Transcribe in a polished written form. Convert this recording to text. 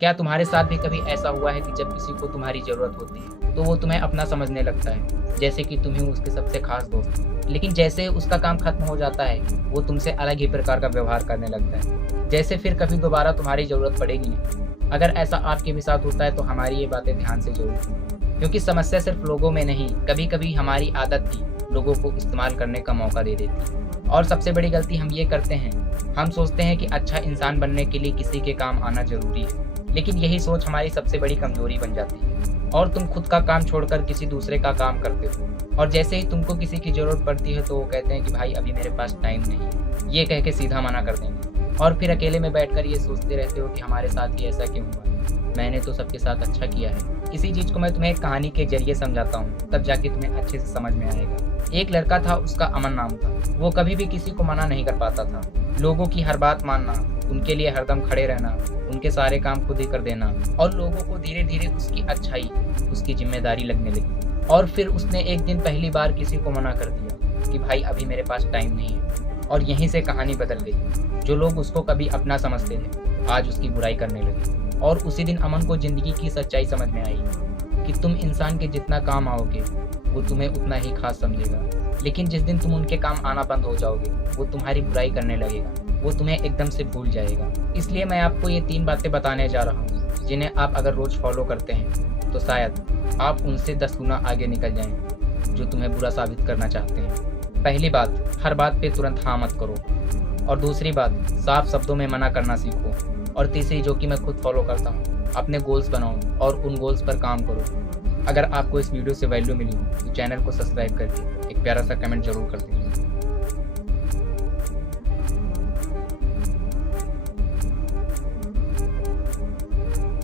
क्या तुम्हारे साथ भी कभी ऐसा हुआ है कि जब किसी को तुम्हारी ज़रूरत होती है, तो वो तुम्हें अपना समझने लगता है, जैसे कि तुम ही उसके सबसे खास दोस्त हो। लेकिन जैसे उसका काम खत्म हो जाता है, वो तुमसे अलग ही प्रकार का व्यवहार करने लगता है, जैसे फिर कभी दोबारा तुम्हारी ज़रूरत पड़ेगी नहीं। अगर ऐसा आपके भी साथ होता है तो हमारी ये बातें ध्यान से ज़रूर सुनो, क्योंकि समस्या सिर्फ लोगों में नहीं, कभी-कभी हमारी आदत भी लोगों को इस्तेमाल करने का मौका दे देती है। और सबसे बड़ी गलती हम ये करते हैं, हम सोचते हैं कि अच्छा इंसान बनने के लिए किसी के काम आना ज़रूरी है। लेकिन यही सोच हमारी सबसे बड़ी कमज़ोरी बन जाती है और तुम खुद का काम छोड़कर किसी दूसरे का काम करते हो। और जैसे ही तुमको किसी की ज़रूरत पड़ती है तो वो कहते हैं कि भाई अभी मेरे पास टाइम नहीं है। ये कह के सीधा मना कर देंगे और फिर अकेले में बैठकर ये सोचते रहते हो कि हमारे साथ ही ऐसा क्यों हुआ? मैंने तो सबके साथ अच्छा किया है। इसी चीज़ को मैं तुम्हें एक कहानी के ज़रिए समझाता हूँ, तब जाके तुम्हें अच्छे से समझ में आएगा। एक लड़का था, उसका अमन नाम था। वो कभी भी किसी को मना नहीं कर पाता था। लोगों की हर बात मानना, उनके लिए हरदम खड़े रहना, उनके सारे काम खुद ही कर देना और लोगों को धीरे-धीरे उसकी अच्छाई, उसकी ज़िम्मेदारी लगने लगी। और फिर उसने एक दिन पहली बार किसी को मना कर दिया कि भाई अभी मेरे पास टाइम नहीं है। और यहीं से कहानी बदल गई। जो लोग उसको कभी अपना समझते थे, आज उसकी बुराई करने लगे। और उसी दिन अमन को ज़िंदगी की सच्चाई समझ में आई कि तुम इंसान के जितना काम आओगे, वो तुम्हें उतना ही खास समझेगा। लेकिन जिस दिन तुम उनके काम आना बंद हो जाओगे, वो तुम्हारी बुराई करने लगेगा, वो तुम्हें एकदम से भूल जाएगा। इसलिए मैं आपको ये 3 बातें बताने जा रहा हूँ, जिन्हें आप अगर रोज़ फॉलो करते हैं, तो शायद आप उनसे 10 गुना आगे निकल जाएँ, जो तुम्हें बुरा साबित करना चाहते हैं। पहली बात, हर बात पे तुरंत हाँ मत करो। और दूसरी बात, साफ शब्दों में मना करना सीखो। और तीसरी, जो कि मैं खुद फॉलो करता हूँ, अपने गोल्स बनाओ और उन गोल्स पर काम करो। अगर आपको इस वीडियो से वैल्यू मिली हो तो चैनल को सब्सक्राइब करके एक प्यारा सा कमेंट जरूर कर दीजिए।